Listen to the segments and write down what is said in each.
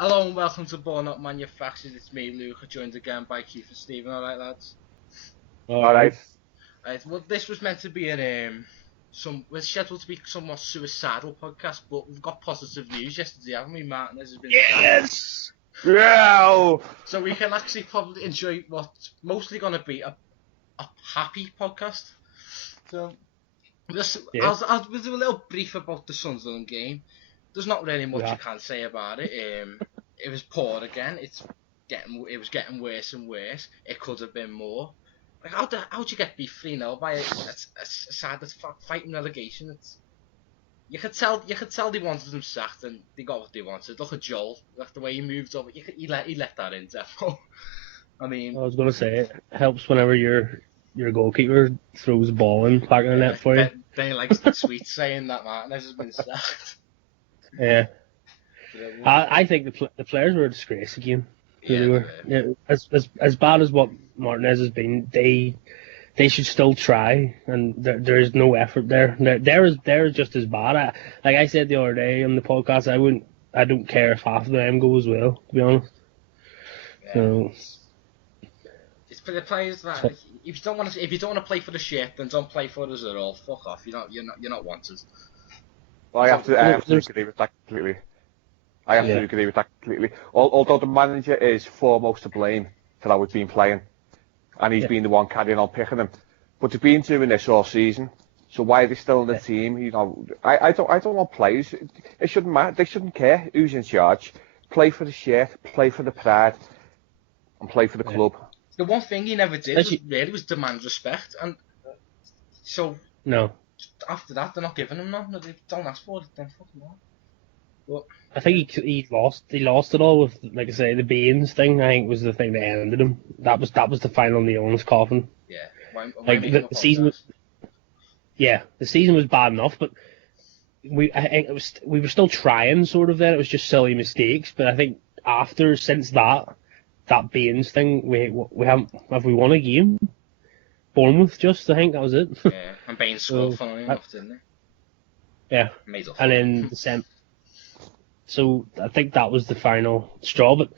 Hello and welcome to Born Up Manufactured. It's me, Luke, joined again by Keith and Stephen. Alright, lads? Alright. Right, well, this was meant to be was scheduled to be somewhat suicidal podcast, but we've got positive news yesterday, haven't we? Martinez has been Yes! Yeah! So we can actually probably enjoy what's mostly going to be a happy podcast. So, I'll do a little brief about the Sunderland game. There's not really much you can say about it. It was poor again. It was getting worse and worse. It could have been more. Like how'd you get beat 3-0 by a side that's fighting relegation? You could tell they wanted him sacked and they got what they wanted. Look at Joel, like the way he moved over. He let that in, Defo. I mean, I was gonna say it helps whenever your goalkeeper throws the ball in back in the net for you. Ben likes the tweet saying that Martinez has been sacked. Yeah. I think the players were a disgrace again. Yeah, they were. Yeah, as bad as what Martinez has been, they should still try, and there is no effort there. They're just as bad. Like I said the other day on the podcast, I don't care if half of them go as well, to be honest. Yeah. So it's for the players that if you don't want to play for the shit, then don't play for us at all. Fuck off. You're not wanted. Well, I have to agree with that completely. Although the manager is foremost to blame for how he's been playing, and he's been the one carrying on picking them. But they've been doing this all season, so why are they still in the team? You know, I don't want players. It shouldn't matter. They shouldn't care who's in charge. Play for the shirt, play for the pride, and play for the club. The one thing he never did was demand respect, and so no. After that, they're not giving him none. They don't ask for it, then fuck him on. But I think he lost it all with, like I say, the Baines thing. I think was the thing that ended him. That was the final nail in his coffin. Yeah, the season. The season was bad enough, but we were still trying sort of. Then it was just silly mistakes. But I think since that Baines thing, we haven't won a game. Bournemouth, I think that was it. Yeah, and Baines scored funnily enough, didn't he? Yeah, and then so I think that was the final straw. But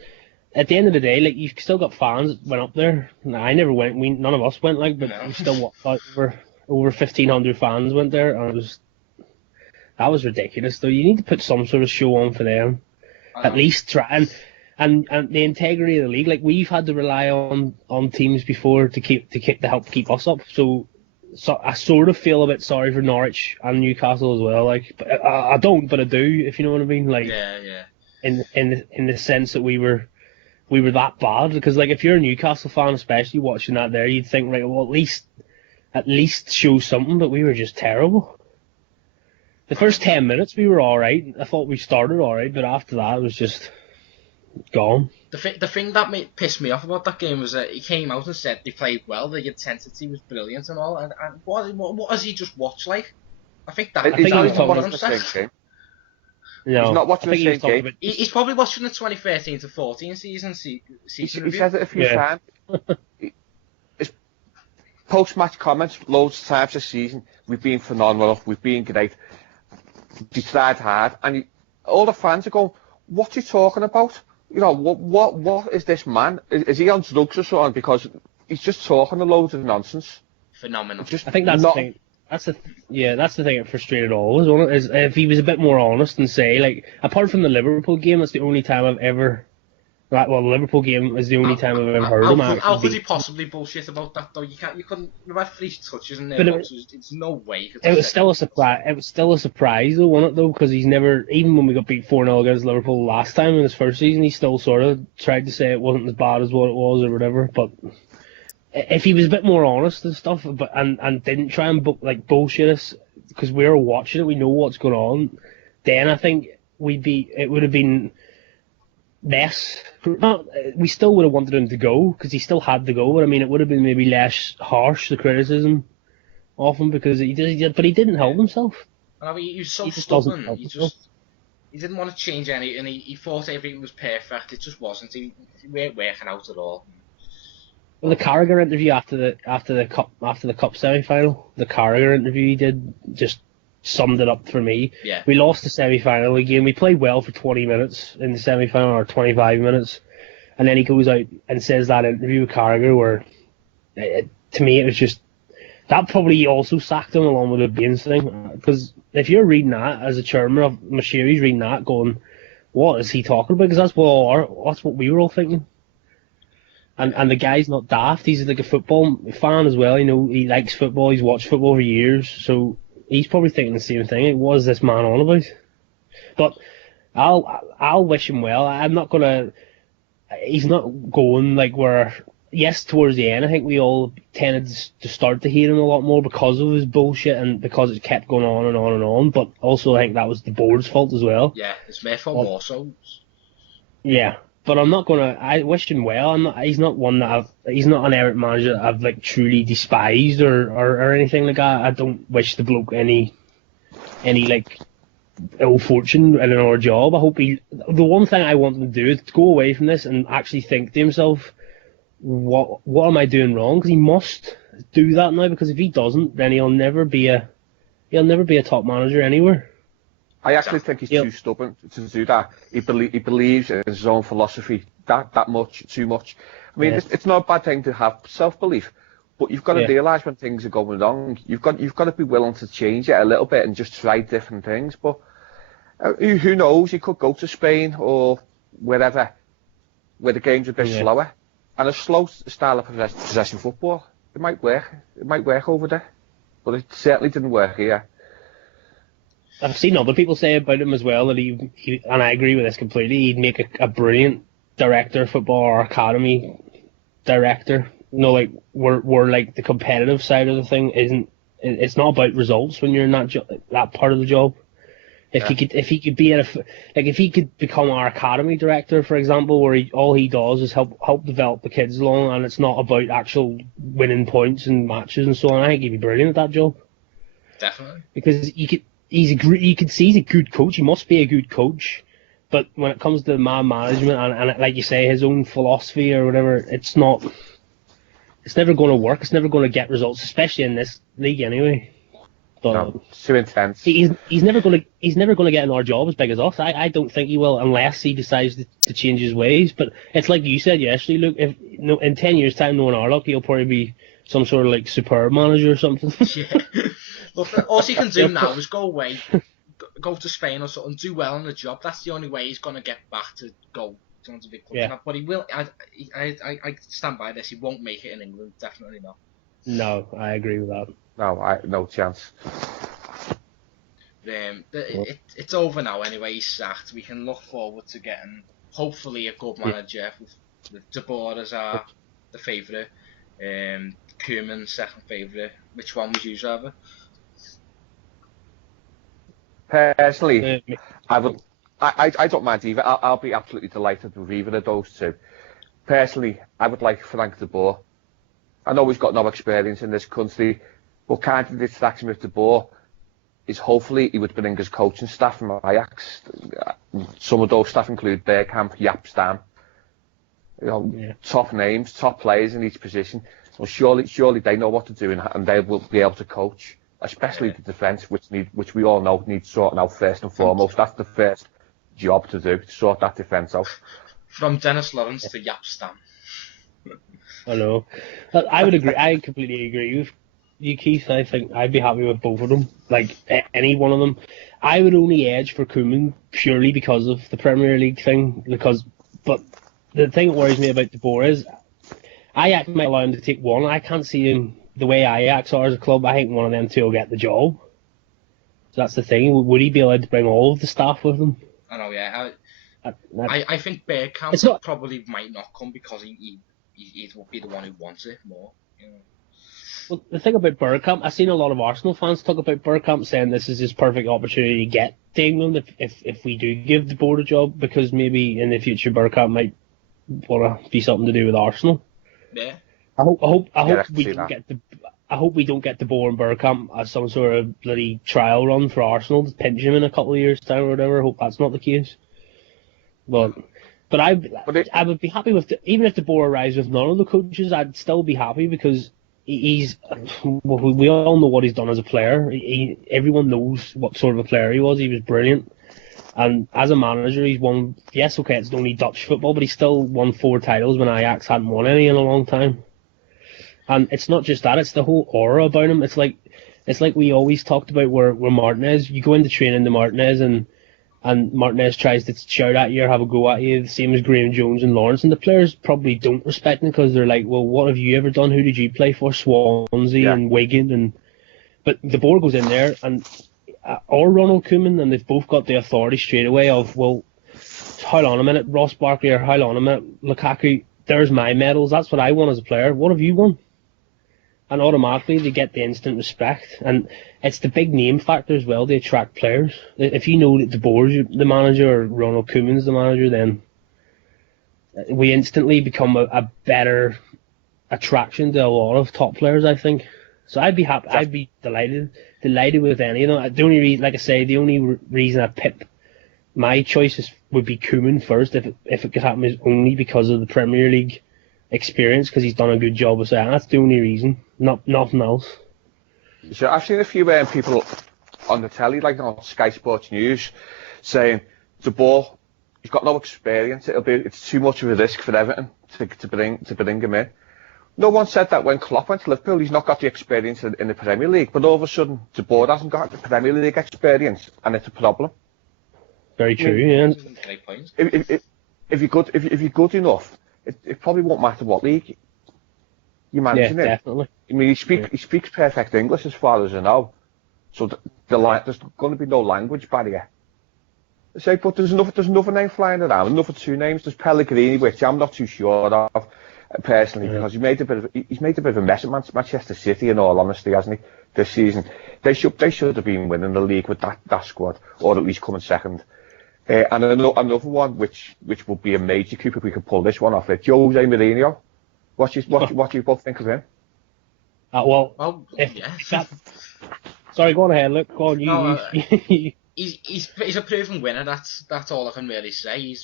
at the end of the day, like, you've still got fans that went up there. I never went. None of us went, but we still over 1,500 fans went there, and that was ridiculous. Though you need to put some sort of show on for them, at least try and the integrity of the league. Like, we've had to rely on teams before to help keep us up. So I sort of feel a bit sorry for Norwich and Newcastle as well. Like, but I don't, but I do, if you know what I mean. Like, yeah. In the sense that we were that bad, because like if you're a Newcastle fan, especially watching that there, you'd think, right, well, at least show something. But we were just terrible. The first 10 minutes we were all right. I thought we started all right, but after that it was just gone. The thing that pissed me off about that game was that he came out and said they played well, the intensity was brilliant and all, and what has he just watched like? I think he's not watching the same game. No, he's not watching the same game. He's probably watching the 2013-14 season. He said it a few times. His post-match comments loads of times this season. We've been phenomenal. We've been great. We tried hard, and all the fans are going, "What's he talking about? You know, what is this man? Is he on drugs or something? Because he's just talking a load of nonsense." Phenomenal. I think that's the thing. That's the thing that frustrated all of us, wasn't it? Is if he was a bit more honest and say, like, apart from the Liverpool game, that's the only time I've ever. The Liverpool game is the only time I've ever heard him. How could he possibly bullshit about that though? You couldn't. You had 3 touches in there. It's no way. It was still a surprise. It was still a surprise though, wasn't it? Though, because he's never, even when we got beat 4-0 against Liverpool last time in his first season, he still sort of tried to say it wasn't as bad as what it was or whatever. But if he was a bit more honest and stuff, and didn't try and bullshit us, because we were watching it, we know what's going on, then I think it would have been less. We still would have wanted him to go because he still had to go, but I mean, it would have been maybe less harsh, the criticism of him, because he didn't help himself. I mean, he was so stubborn. He didn't want to change any, and he thought everything was perfect. It just wasn't. He weren't working out at all. Well, the Carragher interview after the cup semi-final, the Carragher interview he did, just summed it up for me. Yeah. We lost the semi-final again. We played well for 20 minutes in the semi-final, or 25 minutes, and then he goes out and says that interview with Carragher where, to me, it was just, that probably also sacked him along with the Baines thing. Because if you're reading that as a chairman of Mashiri's reading that, going, what is he talking about? Because that's what we were all thinking. And the guy's not daft. He's like a football fan as well. You know, he likes football. He's watched football for years, so he's probably thinking the same thing. What is this man on about? But I'll wish him well. I'm not gonna. He's not going like where. Yes, towards the end, I think we all tended to start to hate him a lot more because of his bullshit and because it kept going on and on and on. But also, I think that was the board's fault as well. Yeah, it's their fault also. Yeah. But I'm not gonna. I wish him well. He's not one that he's not an Everton manager that I've like truly despised or anything like that. I don't wish the bloke any like ill fortune in another job. I hope the one thing I want him to do is to go away from this and actually think to himself, what am I doing wrong? Because he must do that now. Because if he doesn't, then he'll never be a top manager anywhere. I actually think he's too stubborn to do that. He believes in his own philosophy that much, too much. I mean, it's not a bad thing to have self-belief, but you've got to realise when things are going wrong. You've got to be willing to change it a little bit and just try different things. But who knows? He could go to Spain or wherever, where the game's a bit slower, and a slow style of possession football. It might work. It might work over there, but it certainly didn't work here. I've seen other people say about him as well that he and I agree with this completely. He'd make a brilliant director of football or academy director. No, like we're like the competitive side of the thing isn't. It's not about results when you're in that part of the job. If he could be if he could become our academy director, for example, where all he does is help develop the kids along, and it's not about actual winning points and matches and so on. I think he'd be brilliant at that job. Definitely. Because you could see he's a good coach. He must be a good coach, but when it comes to man management and like you say, his own philosophy or whatever, it's not. It's never going to work. It's never going to get results, especially in this league anyway. But no, it's too intense. He's never going to get another job as big as us. I don't think he will unless he decides to change his ways. But it's like you said yesterday, Luke. If in 10 years' time, knowing our luck, he'll probably be some sort of like superb manager or something. Yeah. Look, all he can do now is go away, go to Spain or something, do well in the job. That's the only way he's going to get back to go to a big club. Yeah. But he will. I stand by this. He won't make it in England. Definitely not. No, I agree with that. No chance. It's over now anyway. He's sacked. We can look forward to getting hopefully a good manager with De Boer as the favourite, Koeman second favourite. Which one would you rather? Personally, I don't mind either. I'll be absolutely delighted with either of those two. Personally, I would like Frank de Boer. I know he's got no experience in this country, but kind of distracts me with de Boer is hopefully he would bring his coaching staff from Ajax. Some of those staff include Bergkamp, Jaap Stam. Top names, top players in each position. So surely they know what to do and they will be able to coach, especially the defence, which we all know needs sorting out first and foremost. That's the first job to do, to sort that defence out. From Dennis Lawrence to Jaap Stam. I know. I would agree. I completely agree with you, Keith. I think I'd be happy with both of them. Like any one of them. I would only edge for Koeman purely because of the Premier League thing. But the thing that worries me about De Boer is Ajax might allow him to take one. I can't see him the way Ajax are as a club. I think one of them two will get the job. So that's the thing. Would he be allowed to bring all of the staff with him? I know. Yeah. I think Bergkamp probably might not come because he will be the one who wants it more. You know. Well, the thing about Bergkamp, I've seen a lot of Arsenal fans talk about Bergkamp saying this is his perfect opportunity to get to England if we do give the board a job, because maybe in the future Bergkamp might want to be something to do with Arsenal. Yeah. I hope we don't get the Boer and Bergkamp as some sort of bloody trial run for Arsenal to pinch him in a couple of years' time or whatever. I hope that's not the case. But I would be happy with even if De Boer arrives with none of the coaches, I'd still be happy because he's well, we all know what he's done as a player. Everyone knows what sort of a player he was. He was brilliant. And as a manager, he's won. Yes, okay, it's only Dutch football, but he still won 4 titles when Ajax hadn't won any in a long time. And it's not just that; it's the whole aura about him. It's like we always talked about where Martinez. You go into training to Martinez, and Martinez tries to shout at you or have a go at you, the same as Graham Jones and Lawrence. And the players probably don't respect him because they're like, well, what have you ever done? Who did you play for? Swansea and Wigan, but the board goes in there and. Or Ronald Koeman, and they've both got the authority straight away of, well, hold on a minute, Ross Barkley, or hold on a minute, Lukaku, there's my medals, that's what I want as a player, what have you won? And automatically they get the instant respect, and it's the big name factor as well, they attract players. If you know that the board's the manager, or Ronald Koeman's the manager, then we instantly become a better attraction to a lot of top players, I think. So I'd be happy, I'd be delighted with any of them. The only reason, like I say, the only reason I pick my choices would be Koeman first, if it could happen, is only because of the Premier League experience, because he's done a good job of saying that's the only reason, nothing else. So I've seen a few people on the telly, like on Sky Sports News, saying the ball, he's got no experience. It's too much of a risk for Everton to bring him in. No one said that when Klopp went to Liverpool. He's not got the experience in the Premier League, but all of a sudden the board hasn't got the Premier League experience, and it's a problem. Very true. Yeah. Great point. If you're good enough, it probably won't matter what league you manage in. Definitely. I mean, he speaks perfect English as far as I know, so there's going to be no language barrier. But there's another name flying around, another 2 names. There's Pellegrini, which I'm not too sure of. Personally, because he's made a bit of a mess at Manchester City, in all honesty, hasn't he? This season, they should have been winning the league with that squad, or at least coming second. And another one, which will be a major coup if we can pull this one off. Jose Mourinho. What do you both think of him? Sorry, go on ahead. Look, go on. He's a proven winner. That's all I can really say.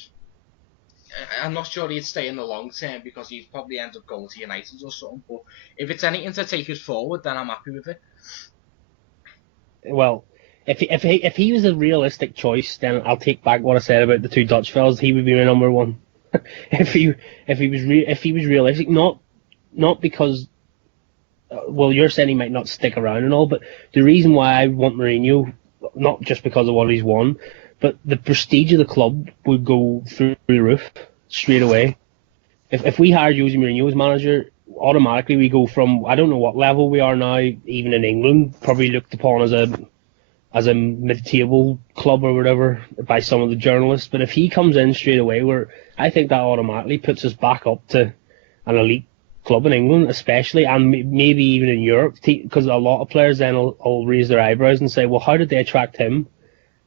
I'm not sure he'd stay in the long term because he'd probably end up going to United or something. But if it's anything to take us forward, then I'm happy with it. Well, if he was a realistic choice, then I'll take back what I said about the 2 Dutch fellas. He would be my number 1. if he was realistic, not because. Well, you're saying he might not stick around and all, but the reason why I want Mourinho, not just because of what he's won, but the prestige of the club would go through the roof straight away. If we hired Jose Mourinho as manager, automatically we go from, I don't know what level we are now, even in England, probably looked upon as a mid-table club or whatever by some of the journalists. But if he comes in straight away, I think that automatically puts us back up to an elite club in England, especially, and maybe even in Europe, because a lot of players then will raise their eyebrows and say, well, how did they attract him?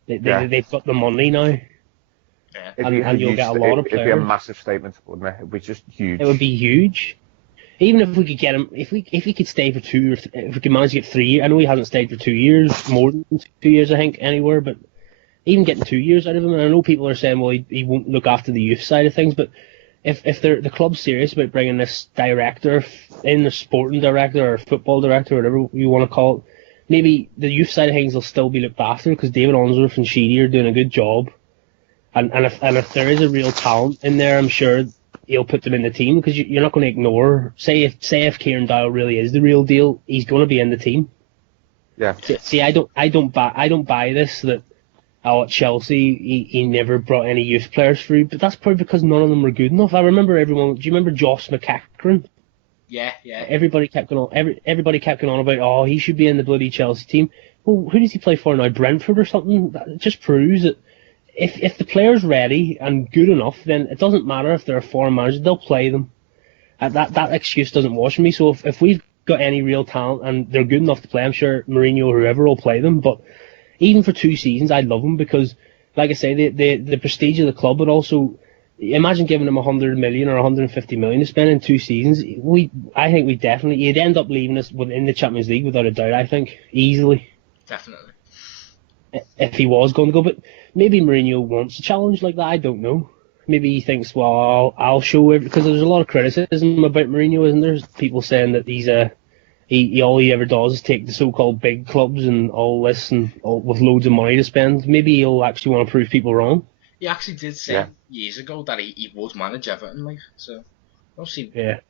They've got the money now. Yeah. And you'll get a lot of players. It'd be a massive statement, wouldn't it? It'd be just huge. It would be huge. Even if we could get him, if he could stay for 2 or if we could manage to get 3 years. I know he hasn't stayed for 2 years, more than 2 years, I think, anywhere. But even getting 2 years out of him, and I know people are saying, well, he won't look after the youth side of things. But if the club's serious about bringing this director in, the sporting director or football director, whatever you want to call it, maybe the youth side of things will still be looked after because David Onsworth and Sheedy are doing a good job. And if there is a real talent in there, I'm sure he'll put them in the team because you're not going to ignore. Say if Kieran Dowell really is the real deal, he's going to be in the team. Yeah. See, I don't buy this that at Chelsea he never brought any youth players through, but that's probably because none of them were good enough. I remember everyone. Do you remember Josh McEachran? Yeah. Everybody kept going on. Everybody kept going on about, oh, he should be in the bloody Chelsea team. Well, who does he play for now? Brentford or something? That just proves that if the player's ready and good enough, then it doesn't matter if they're a foreign manager. They'll play them. That excuse doesn't wash me. So if we've got any real talent and they're good enough to play, I'm sure Mourinho or whoever will play them. But even for 2 seasons, I'd love them because, like I say, the prestige of the club, but also. Imagine giving him 100 million or 150 million to spend in 2 seasons. I think he'd end up leaving us within the Champions League without a doubt. I think easily. Definitely. If he was going to go, but maybe Mourinho wants a challenge like that. I don't know. Maybe he thinks, well, I'll show it because there's a lot of criticism about Mourinho, isn't there? There's people saying that he's he all he ever does is take the so-called big clubs and all this and all, with loads of money to spend. Maybe he'll actually want to prove people wrong. He actually did say years ago that he would manage Everton, like, so obviously there's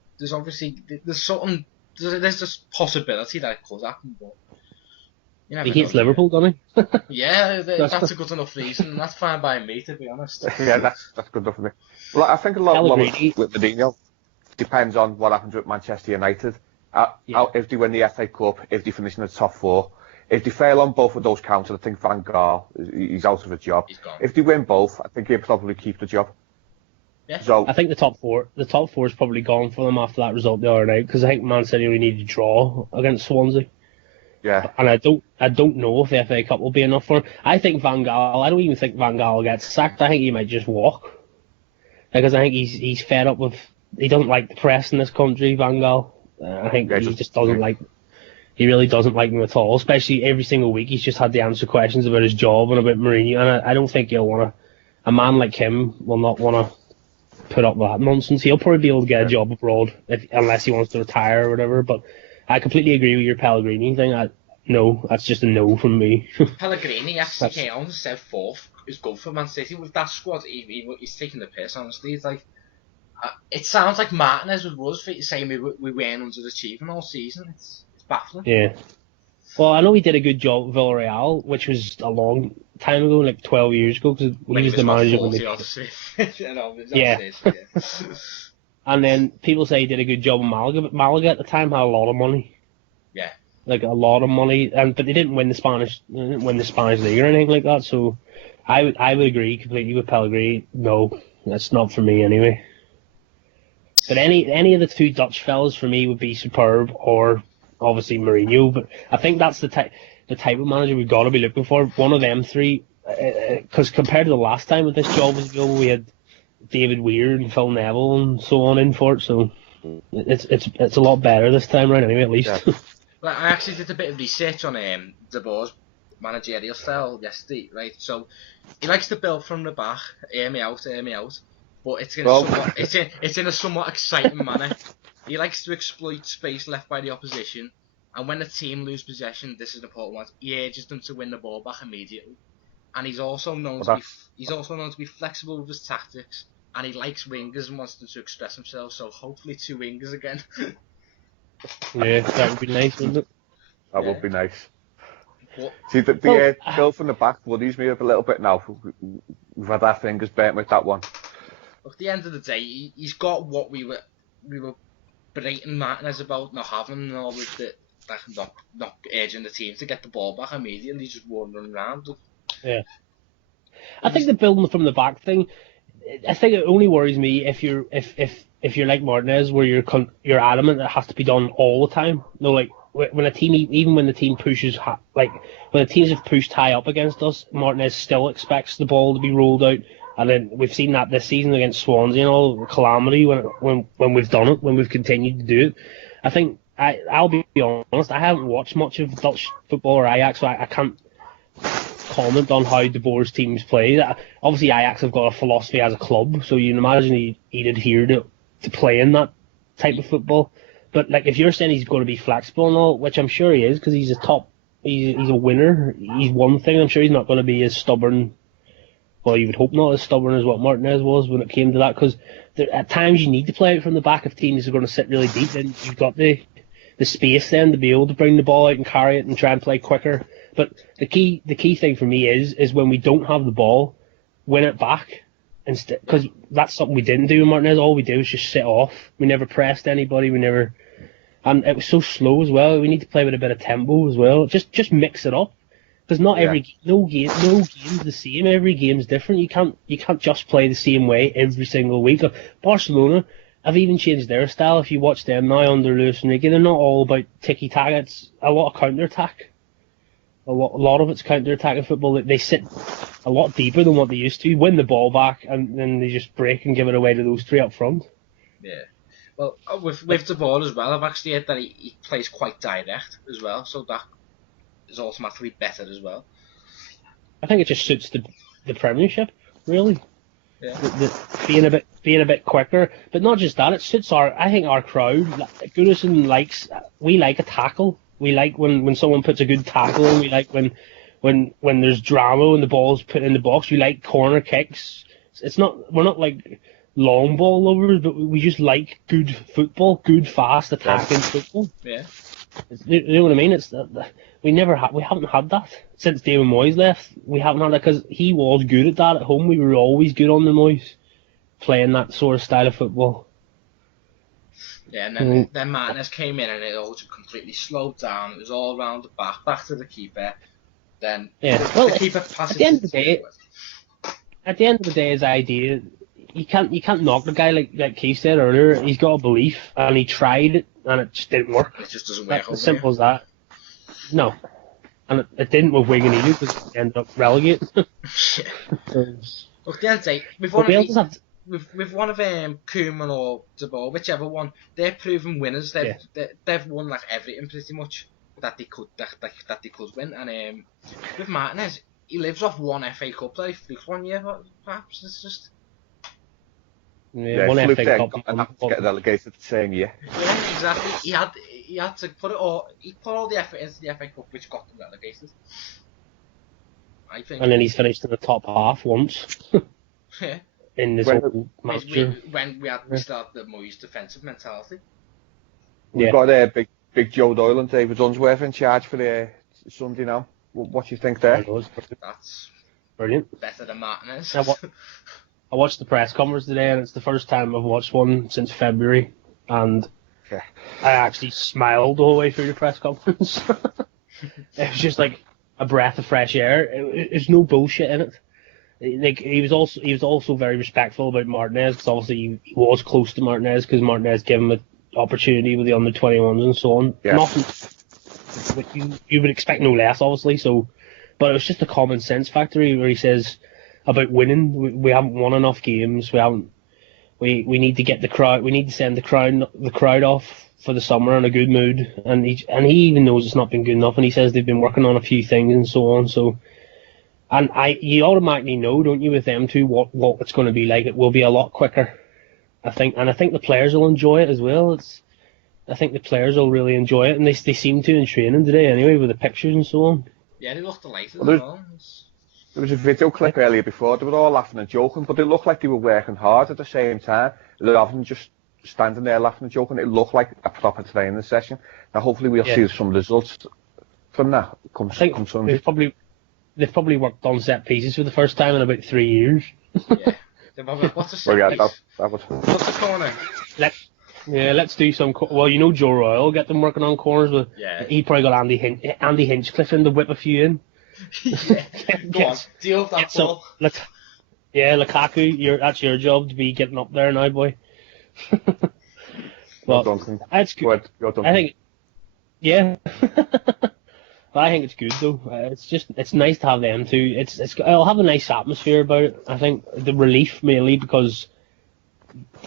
this possibility that it could happen, but you never He hates know. Liverpool, doesn't he? Yeah, that's a good enough reason, and that's fine by me, to be honest. Yeah, that's good enough for me. Well, I think a lot with Mourinho depends on what happens with Manchester United. If they win the FA Cup, if they finish in the top 4, if they fail on both of those counts, I think Van Gaal he's out of a job. If they win both, I think he'll probably keep the job. Yeah. So I think the top four is probably gone for them after that result the other night, because I think Man City only need to draw against Swansea. Yeah. And I don't know if the FA Cup will be enough for him. I don't even think Van Gaal gets sacked. I think he might just walk. Because I think he's fed up with, he doesn't like the press in this country, Van Gaal. I think he just doesn't like, he really doesn't like them at all. Especially every single week he's just had to answer questions about his job and about Mourinho. And I don't think he'll want to, a man like him will not want to put up with that nonsense. He'll probably be able to get a job abroad unless he wants to retire or whatever. But I completely agree with your Pellegrini thing. No, that's just a no from me. Pellegrini actually came on and said fourth is good for Man City with that squad. He's taking the piss, honestly. It's like it sounds like Martinez was saying we weren't underachieving all season. It's baffling. Yeah. Well, I know he did a good job at Villarreal, which was a long time ago, like 12 years ago, because he was the manager when they... And then people say he did a good job in Malaga, but Malaga at the time had a lot of money. Yeah. Like a lot of money, but they didn't win the Spanish league or anything like that. So I would agree completely with Pellegrini. No, that's not for me anyway. But any of the two Dutch fellas for me would be superb, or obviously Mourinho. But I think that's the type of manager we've got to be looking for. One of them three, because compared to the last time that this job was available, we had David Weir and Phil Neville and so on in for it. So it's a lot better this time around anyway, at least. Yeah. Well, I actually did a bit of research on De Boer's managerial style yesterday, right? So he likes to build from the back, air me out, but it's in a somewhat exciting manner. He likes to exploit space left by the opposition, and when the team lose possession, this is an important one. He urges them to win the ball back immediately, and he's also known to be flexible with his tactics, and he likes wingers and wants them to express themselves. So hopefully 2 wingers again. Yeah, that would be nice, wouldn't it? That would be nice. See, the goal from the back worries me up a little bit now. We've had our fingers burnt with that one. At the end of the day, he's got what we were berating Martinez about not having him, and all with the not urging the team to get the ball back immediately, just wandering around. Yeah. I think the building from the back thing, I think it only worries me if you're like Martinez, where you're adamant that it has to be done all the time. No, like when a team, even when the team pushes, like when the teams have pushed high up against us, Martinez still expects the ball to be rolled out. And then we've seen that this season against Swansea and all, calamity when we've done it, when we've continued to do it. I think I'll be honest, I haven't watched much of Dutch football or Ajax, so I can't comment on how De Boer's teams play. Obviously, Ajax have got a philosophy as a club, so you can imagine he'd adhere to playing that type of football. But like, if you're saying he's going to be flexible and all, which I'm sure he is, because he's a winner, he's one thing. I'm sure he's not going to be as stubborn. Well, you would hope not as stubborn as what Martinez was when it came to that, because at times you need to play out from the back if teams are going to sit really deep. Then you've got the space then to be able to bring the ball out and carry it and try and play quicker. But the key thing for me is when we don't have the ball, win it back. Instead, because that's something we didn't do with Martinez. All we did was just sit off. We never pressed anybody. And it was so slow as well. We need to play with a bit of tempo as well. Just mix it up. Because no game's the same. Every game's different. You can't just play the same way every single week. Barcelona have even changed their style. If you watch them now under Luis Enrique, they're not all about tiki-taka. It's a lot of counter-attack. A lot of it's counter-attacking football. They sit a lot deeper than what they used to. Win the ball back, and then they just break and give it away to those three up front. Yeah. Well, with De Boer as well, I've actually heard that he plays quite direct as well, so that is automatically better as well. I think it just suits the Premiership, really. being a bit quicker. But not just that, it suits I think our crowd. Goodison we like a tackle. We like when someone puts a good tackle in. We like when there's drama when the ball's put in the box. We like corner kicks. We're not like long ball lovers, but we just like good football, good fast attacking football. Yeah. You know what I mean? We haven't had that since David Moyes left. We haven't had that because he was good at that at home. We were always good on the Moyes, playing that sort of style of football. Yeah, and then Martinez came in and it all just completely slowed down. It was all around the back to the keeper. Then the keeper passes. At the end of the day, his idea, you can't knock the guy like Keith said earlier. He's got a belief and he tried it and it just didn't work. It just doesn't work. As simple as that. No, and it didn't with Wigan either because it ended up relegating. Look, the other day with one of Koeman or De Boer, whichever one, they're proven winners. They've won like everything pretty much that they could win. And with Martinez, he lives off one FA Cup that he fluked one year. Perhaps it's just. One FA Cup and have to get relegated the same year. Yeah, exactly. He had to put all the effort into the FA Cup, which got them relegated. I think. And then he's finished in the top half once. Yeah. In this whole match. When we still had the Moyes defensive mentality. We've got big Joe Doyle and David Unsworth in charge for Sunday now. What do you think there? That's brilliant. Better than Martinez. I watched the press conference today, and it's the first time I've watched one since February, and I actually smiled the whole way through the press conference. It was just like a breath of fresh air. There's no bullshit in it. Like he was also very respectful about Martinez because obviously he was close to Martinez because Martinez gave him an opportunity with the under-21s and so on. Yeah. Nothing. You would expect no less, obviously. So, but it was just a common sense factor where he says about winning. We haven't won enough games. We need to get the crowd. We need to send the crowd off for the summer in a good mood. And he even knows it's not been good enough. And he says they've been working on a few things and so on. So. And you automatically know, don't you, with them two, what it's going to be like. It will be a lot quicker, I think, and I think the players will enjoy it as well. I think the players will really enjoy it, and they seem to in training today anyway, with the pictures and so on. Yeah, they looked delighted as well. There was a video clip earlier before. They were all laughing and joking, but it looked like they were working hard at the same time. Rather than just standing there laughing and joking, it looked like a proper training session. Now, hopefully, we'll see some results from that come Sunday. They've probably worked on set pieces for the first time in about 3 years. Yeah. What's a set piece? What's a corner? Let's do some. Well, you know Joe Royal will get them working on corners. But he probably got Andy Hinchcliffe in to whip a few in. Yeah. Go on, deal with that ball. Lukaku, that's your job to be getting up there now, boy. Well done. That's good. I think. Yeah. But I think it's good though. It's nice to have them too. It'll have a nice atmosphere about it. I think the relief mainly because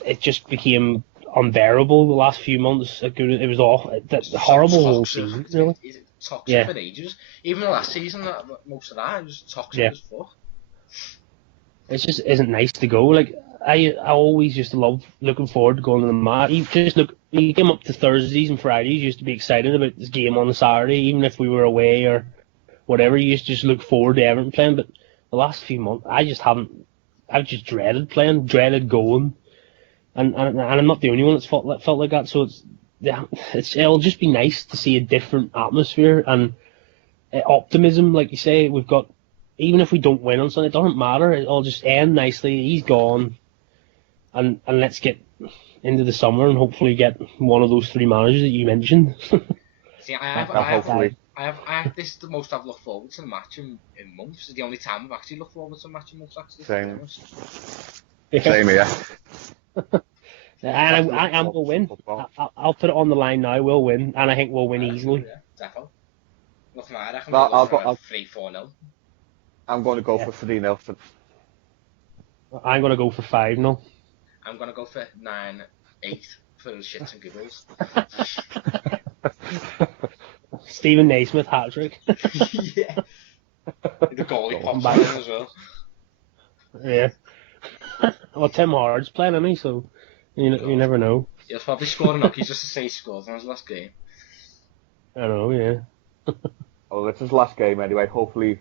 it just became unbearable the last few months. It was awful. That's horrible whole season. Really. It's toxic for ages. Even the last season, most of that was toxic as fuck. It just isn't nice to go. Like I always used to love looking forward to going to the match. You came up to Thursdays and Fridays, you used to be excited about this game on the Saturday, even if we were away or whatever. You used to just look forward to Everton playing. But the last few months, I've just dreaded playing, dreaded going, and I'm not the only one that's felt like that. So it'll just be nice to see a different atmosphere and optimism, like you say. We've got, even if we don't win on Sunday, it doesn't matter. It'll just end nicely. He's gone, and let's get into the summer and hopefully get one of those three managers that you mentioned. See, this is the most I've looked forward to the match in months. It's the only time I've actually looked forward to a match in months. Actually, Same here. And I will win. I'll put it on the line now. We'll win, and I think we'll win easily. Yeah, definitely. Looking at it, I'll go 3-4-0. I'm going to go for 3-0. I'm going to go for 5-0. I'm going to go for 9-8 for the shits and giggles. Stephen Naismith hat-trick. Yeah. The goalie pops back in as well. Yeah. Well, Tim Howard's playing, isn't he? So you never know. He'll probably score enough just to say he scored in his last game. I know, yeah. Well, it's his last game anyway. Hopefully,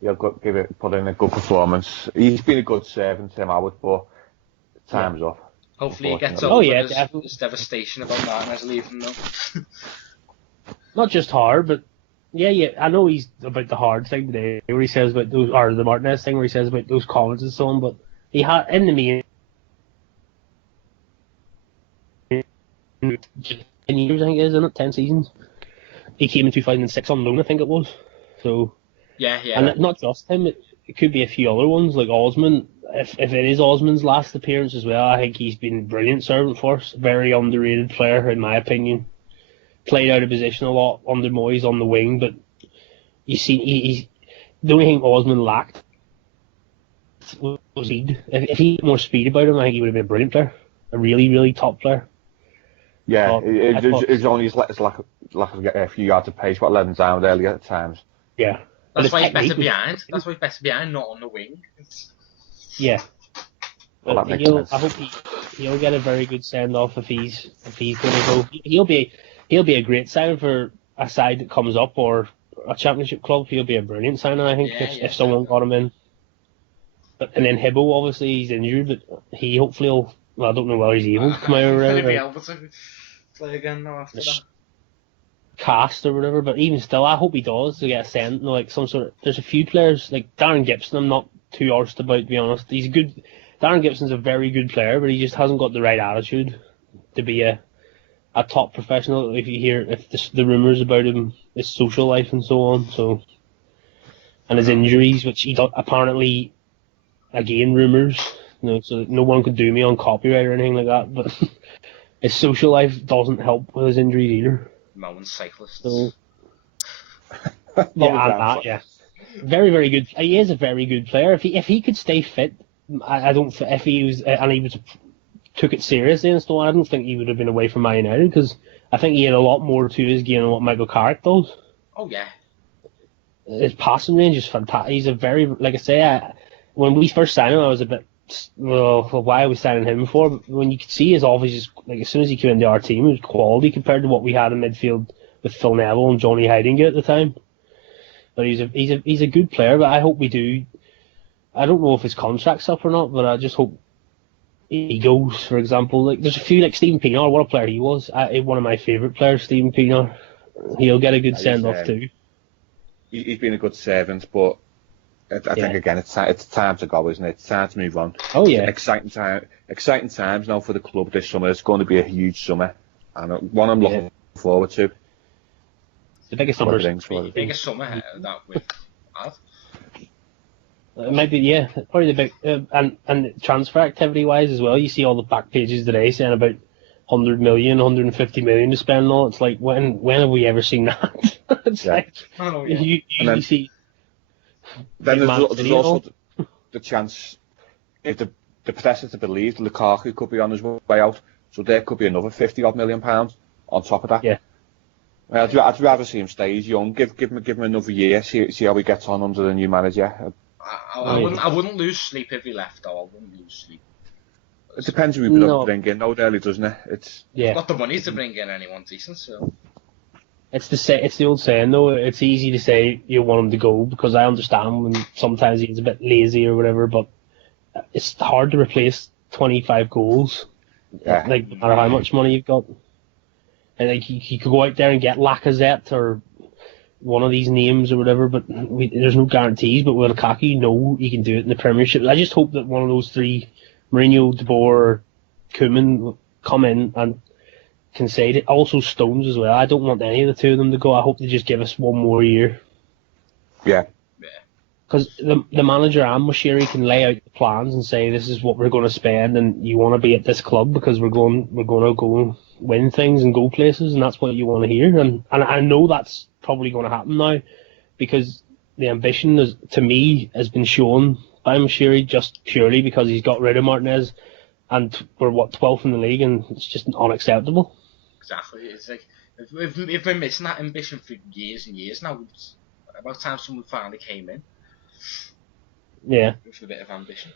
he'll put in a good performance. He's been a good servant, Tim Howard, but time's up. Hopefully, he gets over his devastation about Martinez leaving, though. Not just hard, but yeah. I know he's about the hard thing today, where he says about those, or the Martinez thing, where he says about those comments and so on. But he had in the main 10 years, I think it is, isn't it? 10 seasons. He came in 2006 on loan, I think it was. So yeah. And not just him, it could be a few other ones like Osman. If it is Osman's last appearance as well, I think he's been a brilliant servant for us. Very underrated player, in my opinion. Played out of position a lot under Moyes on the wing, but you see, he's the only thing Osman lacked was speed. If he had more speed about him, I think he would have been a brilliant player, a really, really top player. Yeah, it's only his lack of a few yards of pace what let him down earlier at times. Yeah, that's why he's better behind. That's why he's better behind, not on the wing. Yeah. Well, I hope he'll get a very good send off if he's going to go. He'll be a great signing for a side that comes up or a championship club. He'll be a brilliant signing, I think, if someone got him in. And then Hibbo, obviously he's injured, but he hopefully will. Well, I don't know whether he's able to come out or whatever. He'll be able to play again now after that. Cast or whatever, but even still, I hope he does to get a send. Like some sort of. There's a few players like Darren Gibson. I'm not too arsed about, to be honest. He's good. Darren Gibson's a very good player, but he just hasn't got the right attitude to be a top professional. If you hear the rumours about him, his social life and so on, and his injuries, which he apparently, again, rumours. So no one could do me on copyright or anything like that. But his social life doesn't help with his injuries either. Mountain cyclists. So, yeah. Very, very good. He is a very good player. If he could stay fit, if he was and he took it seriously and so on, I don't think he would have been away from Man United, because I think he had a lot more to his game than what Michael Carrick does. Oh yeah. His passing range is fantastic. He's a very, like I say, when we first signed him, I was a bit, well, why are we signing him for? But when you could see his offense, like as soon as he came into our team, it was quality compared to what we had in midfield with Phil Neville and Johnny Heidinga at the time. But he's a good player. But I hope we do. I don't know if his contract's up or not, but I just hope he goes. For example, like there's a few like Stephen Pienaar. What a player he was! One of my favourite players, Stephen Pienaar. He'll get a good send off too. He's been a good servant, but I think again it's time to go, isn't it? It's time to move on. Oh yeah, exciting times now for the club this summer. It's going to be a huge summer, and one I'm looking forward to. The biggest summer. The biggest summer that we've had. Maybe probably the big and transfer activity wise as well. You see all the back pages today saying about 100 million, 150 million to spend and all. It's like when have we ever seen that? It's like you see. Then there's also the chance, if the press is to believe, Lukaku could be on his way out, so there could be another 50-odd million pounds on top of that. Yeah. I'd rather see him stay. He's young. Give him another year. See how he gets on under the new manager. I wouldn't lose sleep if he left, though. I wouldn't lose sleep. It depends who we bring in, though, really, doesn't it? We've got the money to bring in anyone decent, so. It's the old saying, though. It's easy to say you want him to go, because I understand when sometimes he's a bit lazy or whatever, but it's hard to replace 25 goals. Yeah. Like, no matter how much money you've got. And like, you could go out there and get Lacazette or one of these names or whatever, but there's no guarantees. But with Lukaku, he can do it in the Premiership. I just hope that one of those three, Mourinho, De Boer, Koeman, come in and can say it. Also Stones as well. I don't want any of the two of them to go. I hope they just give us one more year. Yeah. Because the manager and Moshiri can lay out the plans and say this is what we're going to spend, and you want to be at this club because we're going to go win things and go places, and that's what you want to hear. And I know that's probably going to happen now, because the ambition to me has been shown by Moshiri just purely because he's got rid of Martinez, and we're 12th in the league, and it's just unacceptable. Exactly. It's like we've been missing that ambition for years and years now. It's about time someone finally came in. Yeah. With a bit of ambition.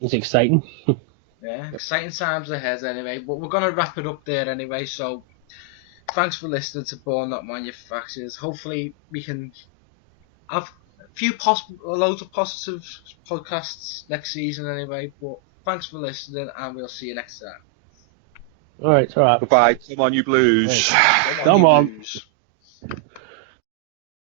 It's exciting. Yeah, exciting times ahead anyway. But we're gonna wrap it up there anyway. So thanks for listening to Born Not Manufactured. Hopefully we can have loads of positive podcasts next season anyway. But thanks for listening, and we'll see you next time. All right, it's all right. Goodbye. Come on, you Blues. Right. Come on. Blues.